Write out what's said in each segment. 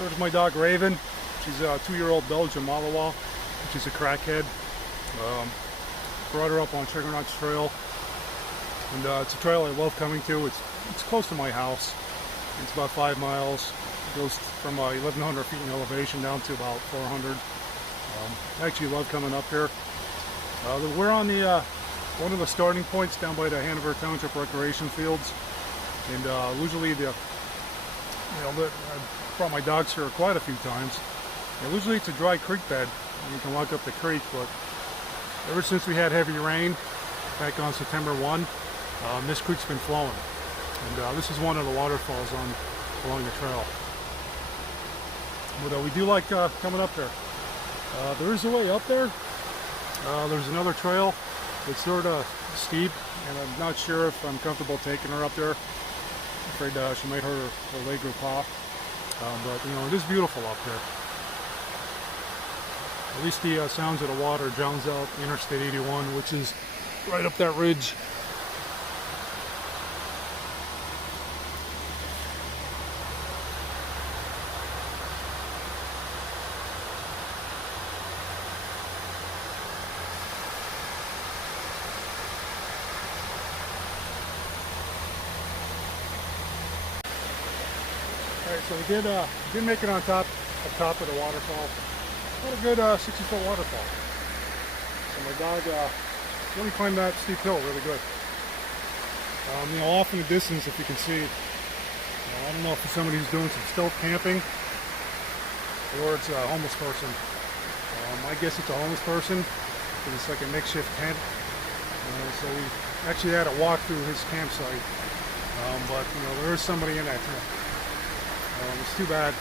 There's my dog Raven. She's a 2-year-old Belgian Malinois. She's a crackhead. Brought her up on Sugar Nuts Trail, and it's a trail I love coming to. It's close to my house. It's about 5 miles. It goes from 1,100 feet in elevation down to about 400. I actually love coming up here. We're on the one of the starting points down by the Hanover Township Recreation Fields, and usually I brought my dogs here quite a few times. And usually it's a dry creek bed, and you can walk up the creek, but ever since we had heavy rain back on September 1, this creek's been flowing, and this is one of the waterfalls along the trail. But we do like coming up there. There is a way up there. There's another trail. It's sort of steep, and I'm not sure if I'm comfortable taking her up there. I'm afraid she might hurt her leg or paw. But you know, it is beautiful up there. At least the sounds of the water drowns out Interstate 81, which is right up that ridge. Alright, so we did make it on top of the waterfall. What a good 60-foot waterfall. So my dog really climbed that steep hill really good. You know, off in the distance, if you can see, I don't know if it's somebody who's doing some stealth camping or it's a homeless person. I guess it's a homeless person because it's like a makeshift tent. So we actually had to walk through his campsite. But you know, there is somebody in that tent. It's too bad.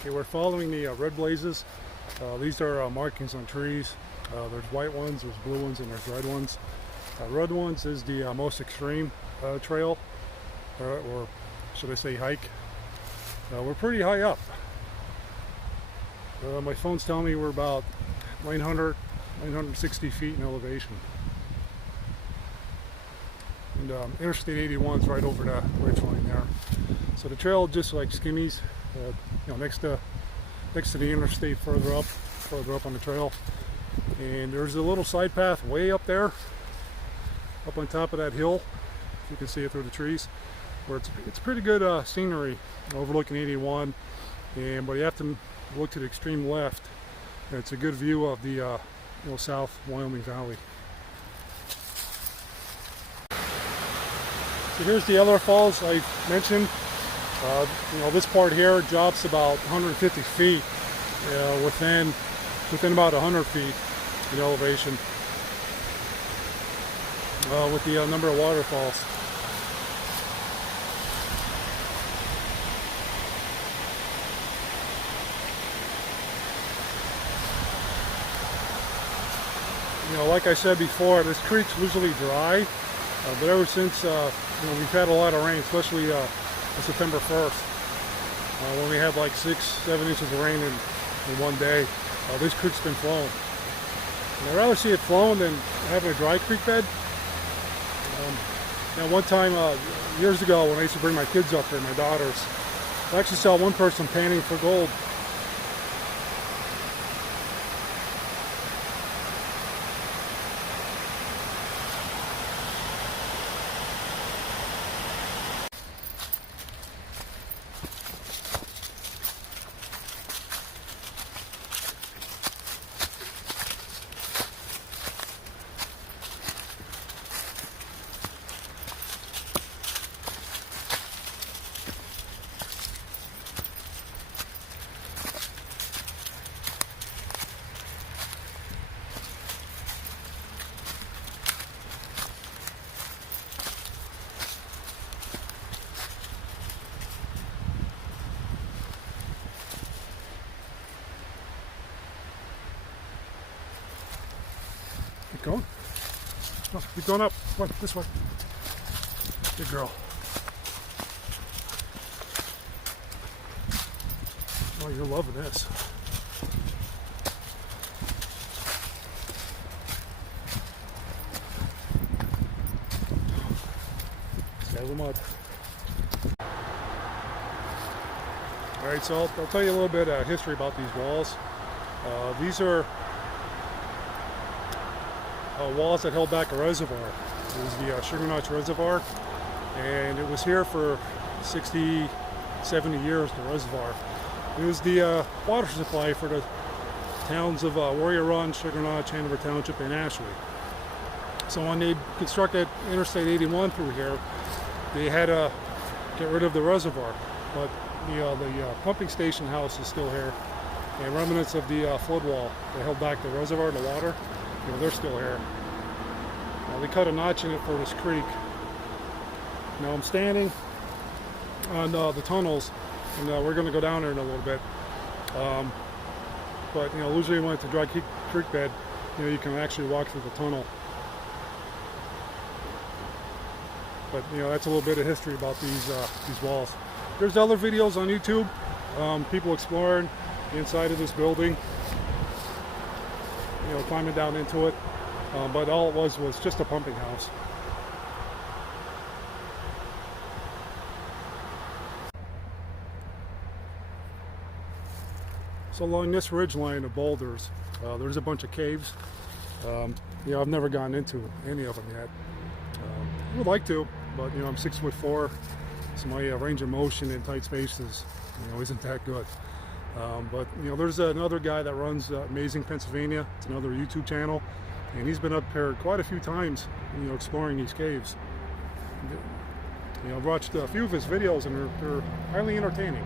Okay, we're following the red blazes. These are markings on trees. There's white ones, there's blue ones, and there's red ones. Red ones is the most extreme trail, or should I say hike. We're pretty high up. My phone's telling me we're about 960 feet in elevation. And Interstate 81 is right over that ridge line there. So the trail just like skinnies, you know, next to the interstate further up on the trail. And there's a little side path way up there, up on top of that hill. You can see it through the trees, where it's pretty good scenery overlooking 81. But you have to look to the extreme left. And it's a good view of the South Wyoming Valley. So here's the other falls I mentioned. You know, this part here drops about 150 feet within about 100 feet in elevation with the number of waterfalls. You know, like I said before, this creek's usually dry, but ever since you know, we've had a lot of rain, especially September 1st, when we had like 6-7 inches of rain in one day. This creek's been flowing. And I'd rather see it flowing than having a dry creek bed. Now one time, years ago, when I used to bring my kids up there, my daughters, I actually saw one person panning for gold. going. Oh, keep going up. Come on, this way. Good girl. Oh, you're loving this. Sky's the mud. Alright, so I'll tell you a little bit of history about these walls. These are walls that held back a reservoir. It was the Sugar Notch Reservoir, and it was here for 60, 70 years, the reservoir. It was the water supply for the towns of Warrior Run, Sugar Notch, Hanover Township, and Ashley. So when they constructed Interstate 81 through here, they had to get rid of the reservoir. But the pumping station house is still here, and remnants of the flood wall that held back the reservoir, the water, they're still here. They cut a notch in it for this creek. Now I'm standing on the tunnels, and we're going to go down there in a little bit. But usually when it's a dry creek bed, you can actually walk through the tunnel. But that's a little bit of history about these walls. There's other videos on YouTube, people exploring the inside of this building, climbing down into it. But all it was just a pumping house. So along this ridge line of boulders, there's a bunch of caves. I've never gone into any of them yet. I would like to, but I'm 6'4", so my range of motion in tight spaces, isn't that good. But there's another guy that runs Amazing Pennsylvania. It's another YouTube channel, and he's been up here quite a few times, exploring these caves. I've watched a few of his videos, and they're highly entertaining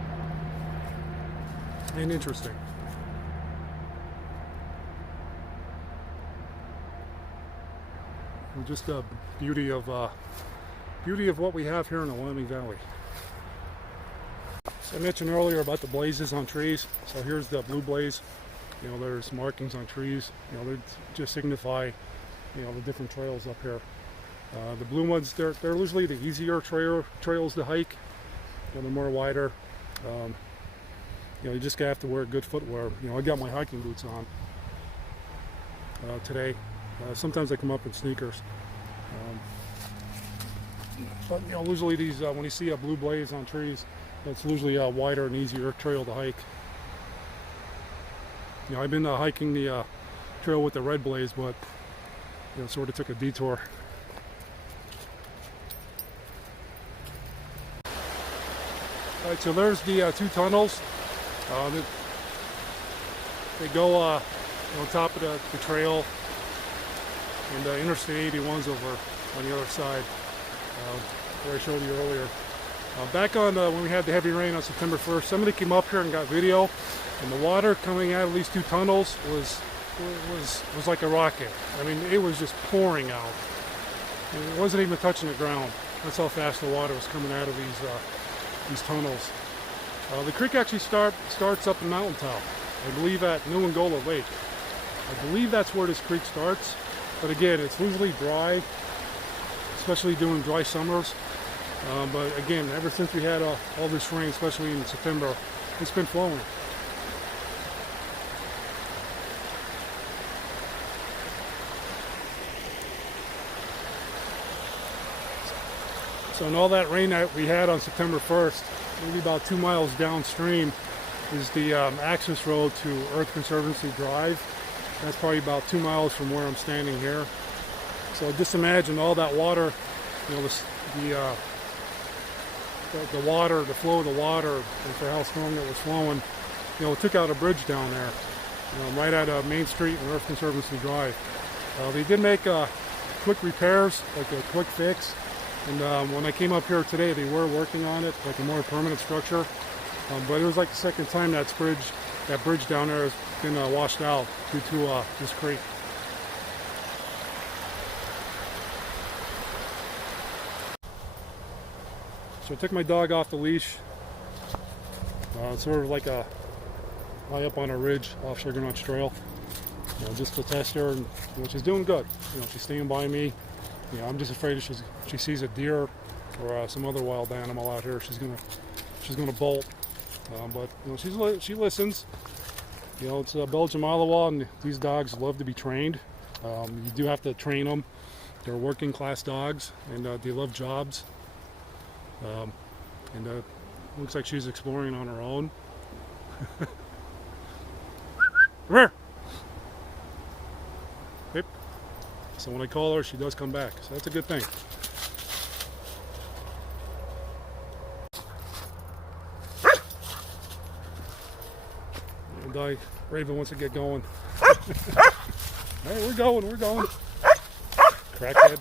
and interesting. And just the beauty of what we have here in the Wyoming Valley. So I mentioned earlier about the blazes on trees. So here's the blue blaze. There's markings on trees. They just signify, the different trails up here. The blue ones, they're usually the easier trails to hike. They're more wider. You just have to wear good footwear. I got my hiking boots on today. Sometimes I come up in sneakers. But usually these, when you see a blue blaze on trees, it's usually a wider and easier trail to hike. I've been hiking the trail with the red blaze, but sort of took a detour. All right, so there's the two tunnels. They go on top of the trail, and Interstate 81's over on the other side, where I showed you earlier. Back on when we had the heavy rain on September 1st, somebody came up here and got video, and the water coming out of these two tunnels was like a rocket. I mean, it was just pouring out. And it wasn't even touching the ground. That's how fast the water was coming out of these tunnels. The creek actually starts up in Mountaintop, I believe at New Angola Lake. I believe that's where this creek starts, but again, it's usually dry, especially during dry summers. But again, ever since we had all this rain, especially in September, it's been flowing. So in all that rain that we had on September 1st, maybe about 2 miles downstream is the access road to Earth Conservancy Drive. That's probably about 2 miles from where I'm standing here. So just imagine all that water, the water, the flow of the water, and for how strong it was flowing, it took out a bridge down there, right at Main Street and Earth Conservancy Drive. They did make quick repairs, like a quick fix, and when I came up here today, they were working on it, like a more permanent structure. But it was like the second time that bridge down there has been washed out due to this creek. So I took my dog off the leash. It's sort of like high up on a ridge off Sugar Notch Trail. just to test her, and she's doing good. She's staying by me. I'm just afraid if she sees a deer or some other wild animal out here, she's gonna bolt. But she listens. It's Belgian Malinois, and these dogs love to be trained. You do have to train them. They're working class dogs, and they love jobs. And looks like she's exploring on her own. Come here. Yep. So when I call her, she does come back. So that's a good thing. And Raven wants to get going. All right, we're going. Crackhead.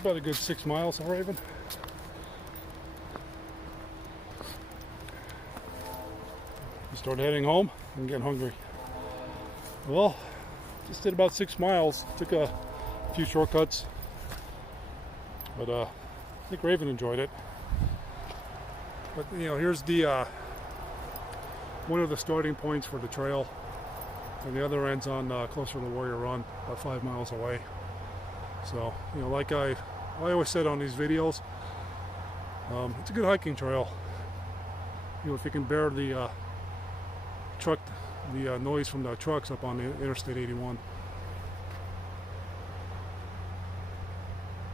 about a good 6 miles of Raven. We started heading home. I'm getting hungry. Well, just did about 6 miles. Took a few shortcuts, but I think Raven enjoyed it. But you know, here's the one of the starting points for the trail, and the other end's on closer to Warrior Run, about 5 miles away. So you know, like I always said on these videos, it's a good hiking trail. You know, if you can bear the noise from the trucks up on the Interstate 81.